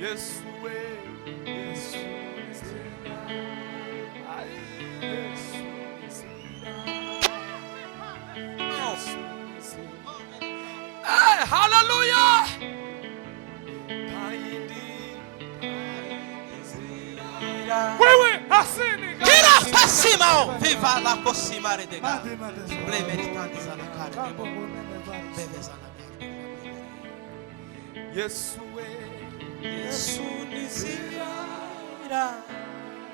Yesu we, Yesu nzira, ai Yesu nzira, Yesu nzira. Hallelujah. Wewe hasini kila pasimao viva la cosimare de ga ble meritandi sana kare bebe sana Yesu we, Yesu nzira,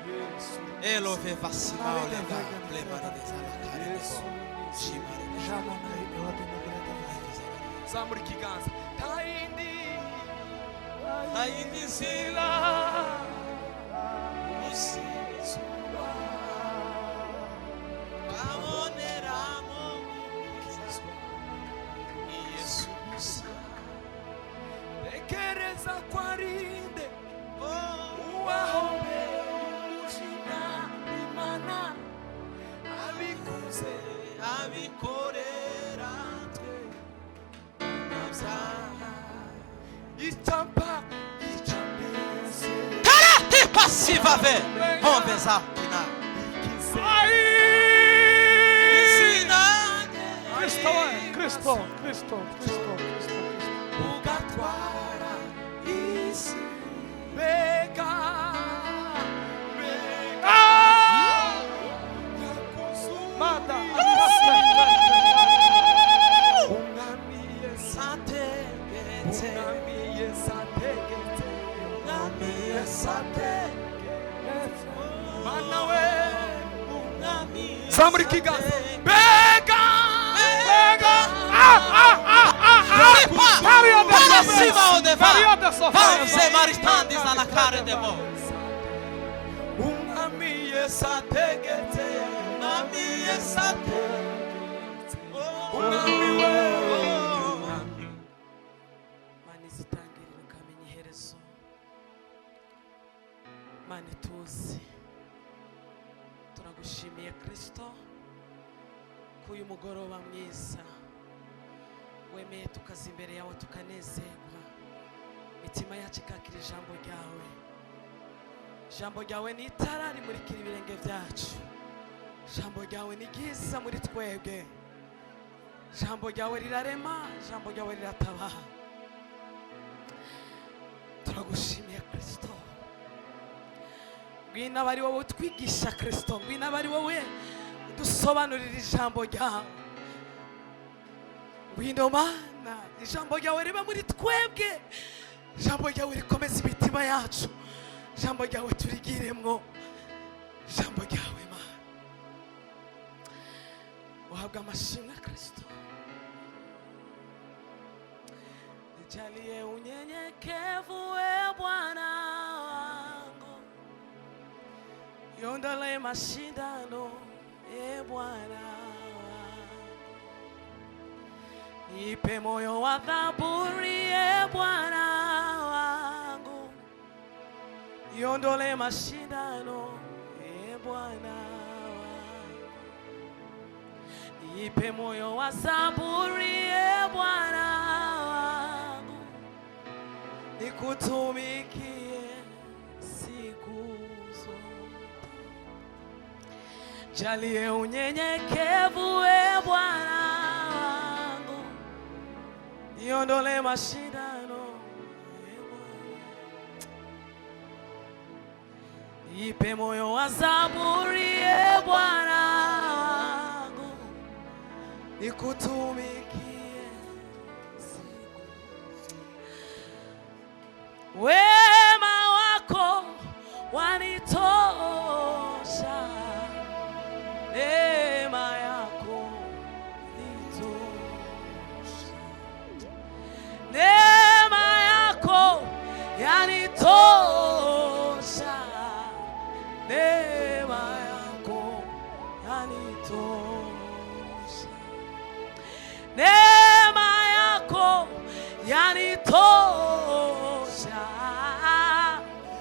Yesu elo viva simao le ga ble meritandi sana kare shimare zamuri kiganza taindi sila Tekereza kwarinde uwahome ushina imana abikuze abikorera twe nabyaha itampa ichambese karate passiva ve conversa kina Cristo ugatwara isi bega manda unamiye sategete mana we unamiye zamuri kiganza bega Parasima o deva Vanze maristandi sana kare debo Unamiye sategete Unamiye sategete Unamiwe Mani zitangirira ukamenya iherezo Mani tuzi turagushimiye Kristo kuyu mugoroba mwiza wemeye tukaza imbere yawe tukanezerwa mitima yacu ikakira ijambo ryawe ni itara rimurikira ibirenge byacu ijambo ryawe ni ryiza muri twebwe ijambo ryawe rirarema ijambo ryawe riratabaha turagushimiye Kristo ngwino abari wowe utwigisha Kristo ngwino abari wowe udusobanurira ijambo ryawe ngwino mana ijambo ryawe riba muri twebwe ijambo ryawe rikomeza imitima yacu ijambo ryawe turigiremwo ijambo ryawe mana uhabwa amashimwe Kristo nijalie unyenyekevu we Bwana wangu yondole mashindano e Bwana nipe moyo wa dhaburi e Bwana wangu yondole mashindano e Bwana wangu nipe moyo wa zaburi e Bwana wangu nikutumikie siku zote jalie unyenyekevu e Bwana yondole mashindano nipe moyo wa zaburi e Bwana wangu nikutumikie wema wako wanitosha neema yako nitosha neema yako yanitosha neema yako yanitosha neema yako yanitosha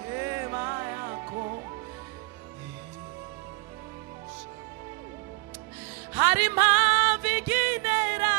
neema yako hari impamvu igenera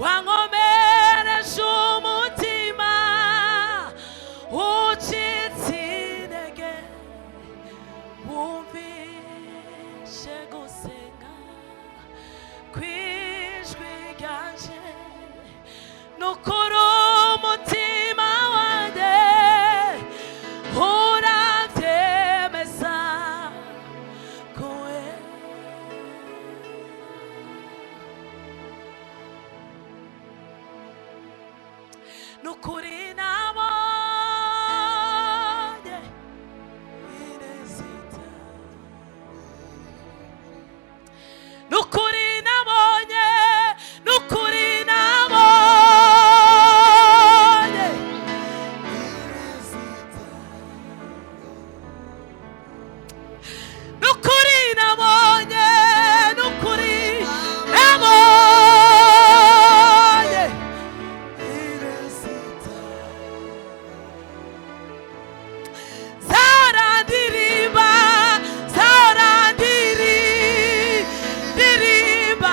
wankomereje umutima ucitse intege wumvishe gusenga kw'ijwi ryanje nukuri umutima wanjye urabyemeza kuwe nukuri nabonye inezita nukuri nabonye nukuri nabonye nukuri nabonye nukuri nabonye zarandiriba zarandiriba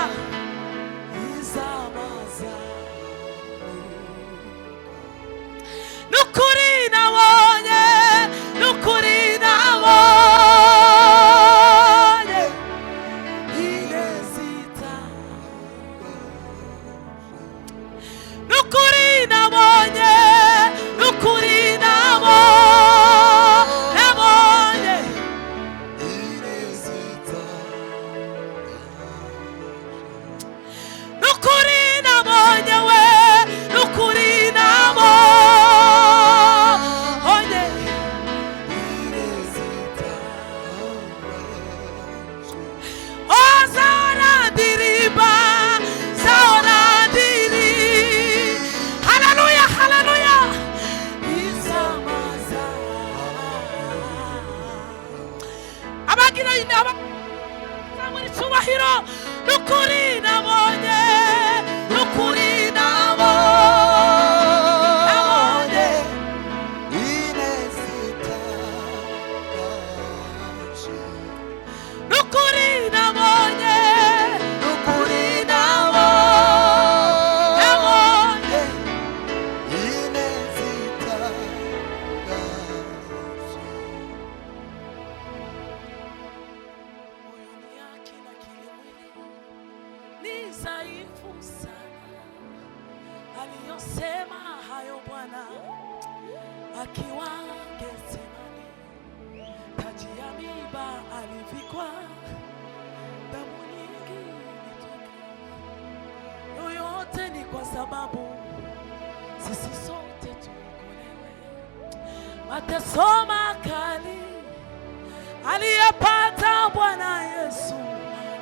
izamaza nukuri nabonye nukuri nabonye inezita nukuri nabonye nukuri nabonye nukuri nabonye we nukuri nabonye oh zarandiriba zarandiri haleluya haleluya izamaza abagira inama muri cyubahiro nukuri nabonye nukuri nabonye nukuri nabonye nukuri nabonye moyoni yake na kilimwili ni dhaifu sana aliyosema hayo Bwana akiwa Getsemani taji ya miiba alivikwa damu nyingi ilitoka yoyote ni kwa sababu sisi sote tuokolewe mateso makali aliyepata Bwana Yesu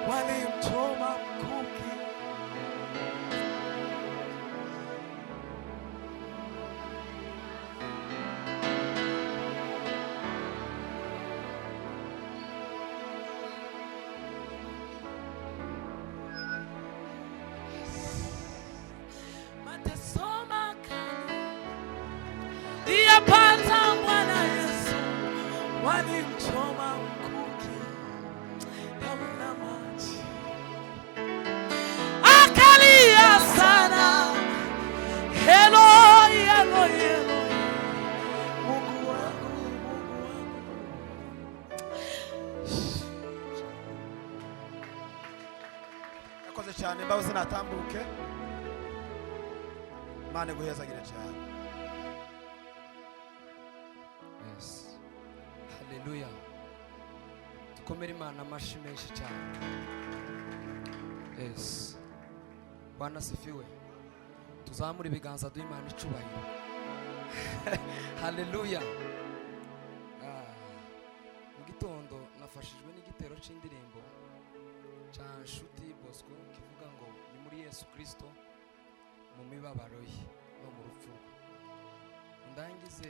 walimchoma mkuki mateso makali aliyepata Bwana Yesu walimchoma mkuki damu na maji akalia sana Eloi Eloi Eloi Mungu wangu yakoze cyane imbabazi natambuke Imana iguhezagire cyane. Yes. Haleluya. Tukomere Imana amashyi menshi cyane. Yes. Bwana sifiwe. Tuzamure ibiganza duhe Imana icubahiro. Haleluya. Mu gitondo nafashijwe n'igitero c'indirimbo ca Nshuti Bosco kivuga ngo ni muri Yesu Kristo mu mibabaro ye no mu rupfu ndangize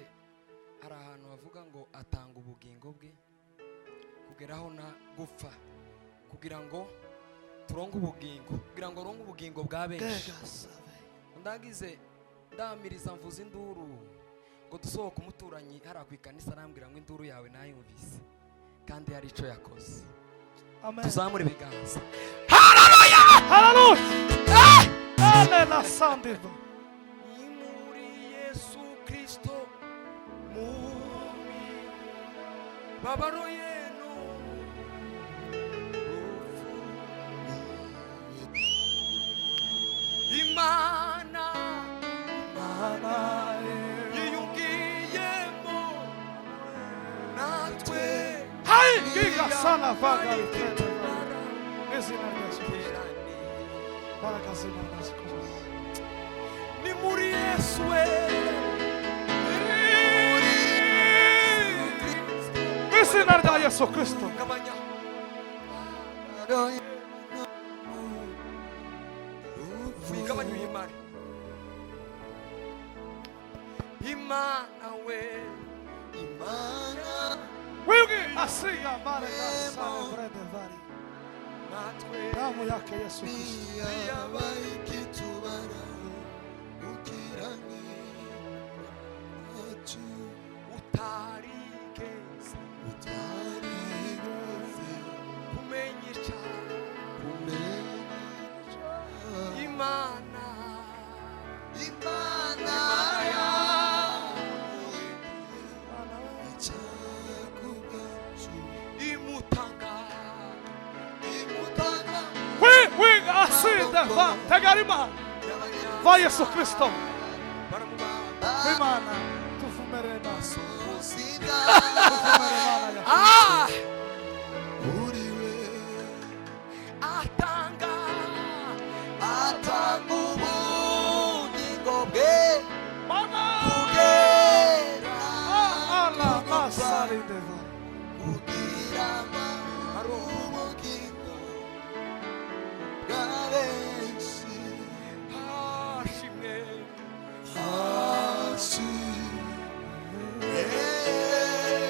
hari ahantu havuga ngo atanga ubugingo bwe kugeraho na gupfa kugira ngo turonke ubugingo kugira ngo ronke ubugingo bwa benshi ndangize ndamiriza mvuza induru ngo dusohoke umuturanyi hariya ku ikanisa arambwira ngo induru yawe nayumvise kandi hari icyo yakoze. Tuzamure ibiganza. Haleluya! Haleluya! Amen. Asante. Ni muri Yesu Kristo mumi babaro yenu Imana yiyungiyemo natwe Hai giga sana vaga itete. Ezina Yesu. Baraka zina Yesu. ni muri Yesu we Ezina Yesu Kristo. Gabanya Gabanya imani Imana we Imana Wewe asiga baraka sana brother vari. natwe Damu yake Yesu Kristo. utarigeze kumenyesha Imana imutanga We asiga va tagarima. Va Yesu Kristo. Imana tufumere naso. Ah! Atanga ubugingo bwe Mama. kugera Allah masari deva. kugira ari ubugingo bwa benshi hashimwe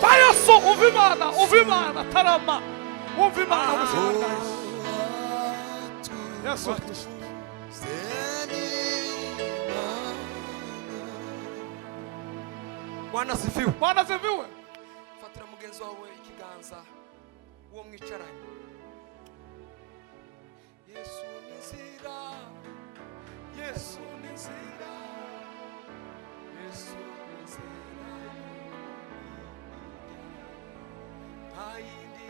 Payaso uvimana tarama. Uvimana ubuzima. Yesu Kristo. Bwana sifiwe. Bwana ziviwe. Fatira mugenzi wawe ikiganza uwo mwicaranye. Yesu ni nzira, Yesu ni nzira, Yesu ni nzira, nta yindi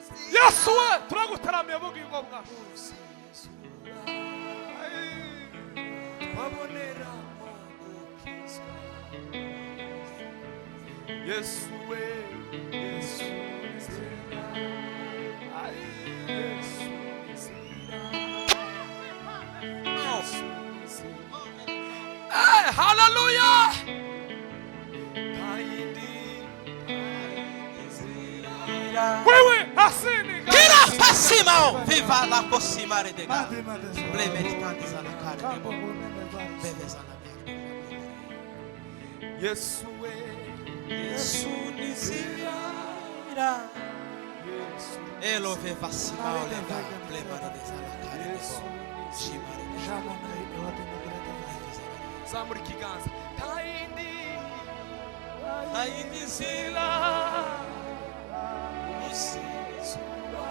nzira. Yesu we turagutaramiye ubugingo bwacu. Twaboneramo gukizwa. Yesu we, Yesu ni nzira, Yesu ni nzira, Yesu ni nzira. Hallelujah! Nta yindi nzira. Wewe asini. Kira fasimao. Viva la cosimare de God. Blemeritanti sana kare debo. Bebe sana bebe. Yesu we, Yesu ni nzira. Yesu Elo ve fasimao de God. Blemari de sana kare debo. Shimare de God. zamura ikiganza. Nta yindi Ainda nzira. Usizwa.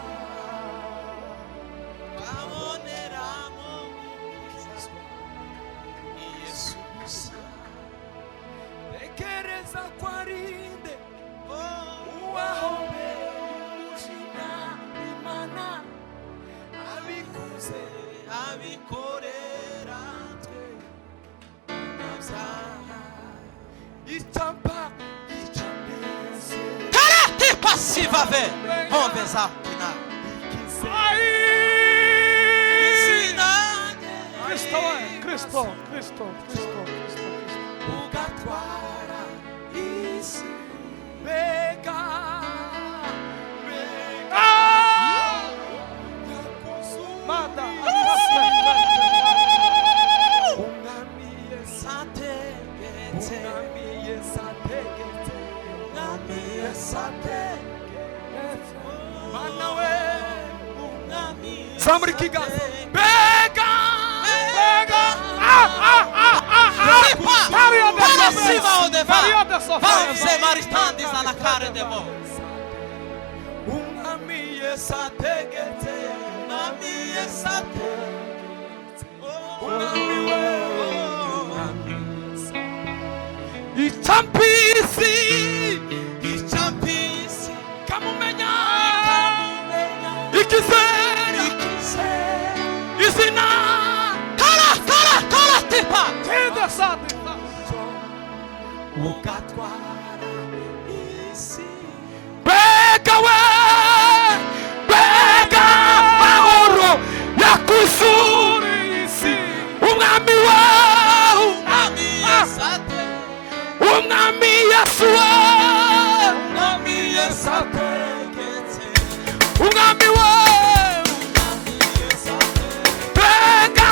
Baboneramo gukizwa. Yesu gusa. tekereza ko arinde uwahobe umujinya Imana abikuze abikorera twe nabyaha icyapa icyambese karate pasiva ve hombeza kina Kristo we. Kristo. ugatwara isi mbega Manda. umwami Yesu sategetse umwami Yesu ategetse Umwami Yesu ategetse Mana we Umwami Yesu zamura ikiganza ategetse. mbega umwami Yesu ategetse asante ugatwara isi. mbega we mbega mahoro yakuzuriye isi umwami wawe Umwami Yesu ate, umwami yesu wawe Umwami Yesu ategetse, umwami wawe Umwami Yesu ategetse. mbega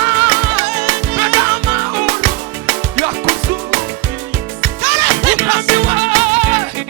mbega mahoro yakuzuriye isi umwami wawe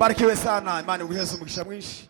barikiwe sana, Imana iguheze umugisha mwinshi.